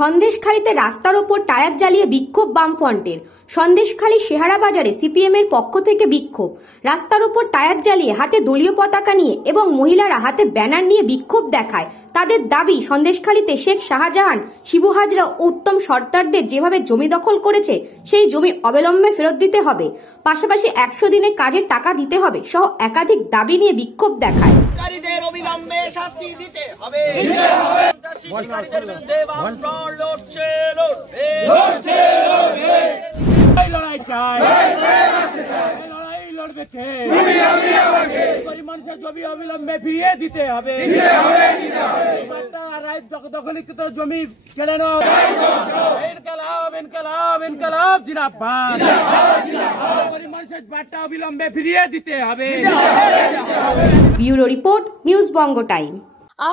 সন্দেশখালীতে রাস্তার ওপর টায়ার জ্বালিয়ে বিক্ষোভ বামফ্রন্টের। সন্দেশখালী শেহারা বাজারে সিপিএম এর পক্ষ থেকে বিক্ষোভ। রাস্তার ওপর টায়ার জ্বালিয়ে হাতে দলীয় পতাকা নিয়ে এবং মহিলারা হাতে ব্যানার নিয়ে বিক্ষোভ দেখায়। তাদের দাবি, সন্দেশখালীতে শেখ শাহজাহান, শিবু হাজরা ও উত্তম সর্দারদের যেভাবে জমি দখল করেছে সেই জমি অবিলম্বে ফেরত দিতে হবে, পাশাপাশি 100 দিনের কাজের টাকা দিতে হবে সহ একাধিক দাবি নিয়ে বিক্ষোভ দেখায়। অবিলম্বে শাস্তি দিতে হবে। লড়াই চাই, লড়বে মানুষের জমি অবিলম্বে ফিরিয়ে দিতে হবে। দখলীকৃত জমি কেড়ে নেওয়া। ইনকালাব ইনকালাব ইনকালাব জিন্দাবাদ। মানুষের বার্তা অবিলম্বে ফিরিয়ে দিতে হবে। ব্যুরো রিপোর্ট, নিউজ বঙ্গ টাইম।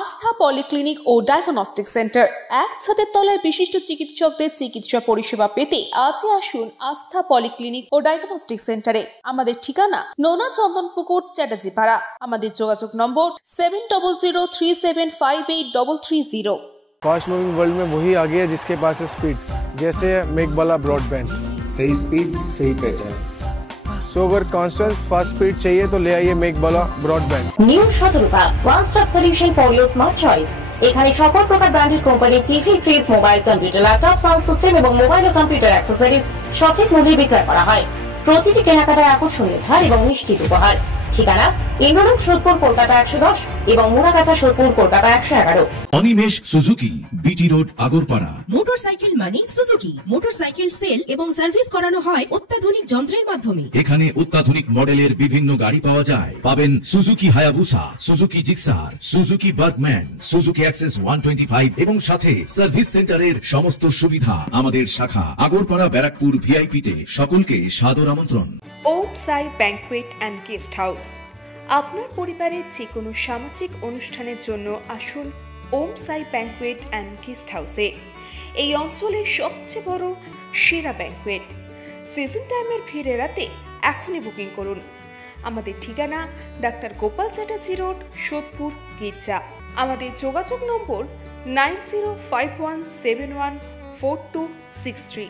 আস্থা পলিক্লিনিক ও ডায়াগনস্টিক সেন্টার, এক ছাদের তলায় বিশিষ্ট চিকিৎসকদের চিকিৎসা পরিষেবা পেতে আজই আসুন আস্থা পলিক্লিনিক ও ডায়াগনস্টিক সেন্টারে। আমাদের ঠিকানা নোনা চন্দনপুকুর, চ্যাটার্জিপাড়া। আমাদের যোগাযোগ নম্বর 7003758330। फास्ट मूविंग वर्ल्ड में वही आगे है जिसके पास है स्पीड, जैसे मेघबाला ब्रॉडबैंड। सही स्पीड सही पहचान। सो अगर कांस्टेंट फास्ट स्पीड चाहिए तो ले आइए Meghbala broadband. New Shatarupa one stop solution for your smart choice. এখানে সকল প্রকার ব্র্যান্ডেড কোম্পানির TV, fridge, mobile, computer, laptop, sound system এবং মোবাইল ও কম্পিউটার অ্যাক্সেসরিজ সঠিক মূল্যে বিক্রয় করা হয়। প্রতিটি কেনাকাটায় আকর্ষণীয় ছাড় এবং নিশ্চিত উপহার। ঠিকানা ইন্দ্রনগর, সোদপুর, কলকাতা 110 এবং Muragachha, Sodepur, Kolkata 111। Animesh Suzuki, BT road, Agarpara. Motorcycle মানে সুজুকি। মোটরসাইকেল সেল এবং সার্ভিস করানো হয় অত্যাধুনিক যন্ত্রের মাধ্যমে। এখানে অত্যাধুনিক মডেলের বিভিন্ন গাড়ি পাওয়া যায়। পাবেন Suzuki Hayabusa, Suzuki Gixxer, Suzuki Bergman, Suzuki access 125 এবং সাথে সার্ভিস সেন্টারের সমস্ত সুবিধা। আমাদের শাখা আগরপাড়া, ব্যারাকপুর ভিআইপি তে। সকলকে সাদর আমন্ত্রণ। ওম সাই ব্যাংকুয়েট অ্যান্ড গেস্ট হাউস। আপনার পরিবারের যে কোনো সামাজিক অনুষ্ঠানের জন্য আসুন ওম সাই ব্যাংকুয়েট অ্যান্ড গেস্ট হাউসে। এই অঞ্চলের সবচেয়ে বড় সেরা ব্যাংকুয়েট। সিজন টাইমের ভিড় এড়াতে এখনই বুকিং করুন। আমাদের ঠিকানা ডাক্তার গোপাল চ্যাটার্জি রোড, সোদপুর, গির্জা। আমাদের যোগাযোগ নম্বর 9051714263।